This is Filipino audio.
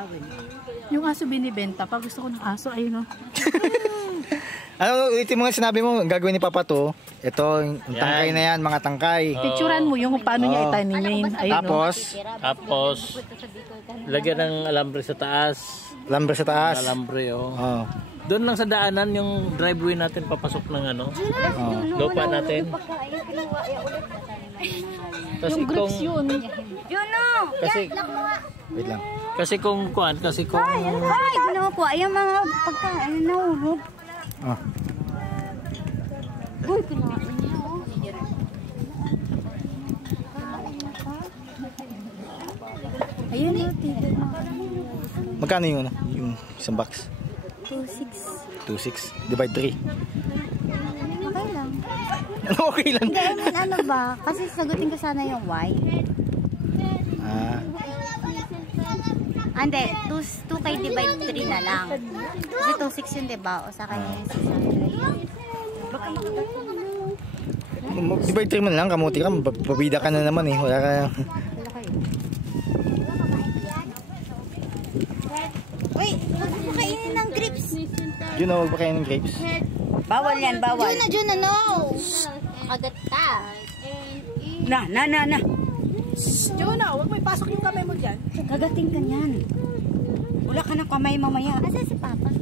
agawin. Yung aso binibenta, pag gusto ko ng aso, ayun o. Ano, ulitin mo nga sinabi mo, gagawin ni Papa to. Ito, yung tangkay na yan, mga tangkay. Picturean mo yung kung paano niya itanimin. Tapos, lagyan ng alambre sa taas. Alambre sa taas. Alambre, oh. Doon lang sa daanan yung driveway natin papasok ng lupa natin. Kasi yung grips yun. Kasi, wait lang. Kasi kung Ay, po, yung mga pagkain nahulog. Uy, kinain niya, Ayun na, tigil na. Magkano yung isang box? 2.6. 2.6. Divide 3. Okay lang. Okay lang? Hindi, I mean, ano ba? Kasi sagutin ko sana yung why. Hindi, 2 kay divide 3 na lang. Kasi 2.6 yun, diba? O sa kanya yung 600. Divide 3 man lang, kamuti ka, pabida ka na naman eh. Wala ka. Uy, huwag mo kainin ng grapes. Yun na, huwag pa kainin ng grapes. Bawal yan, bawal. Juna, no. Kagat ka. Na. Juna, huwag mo ipasok yung kamay mo dyan. Kagating ka niyan. Wala ka ng kamay mamaya. Asa si Papa?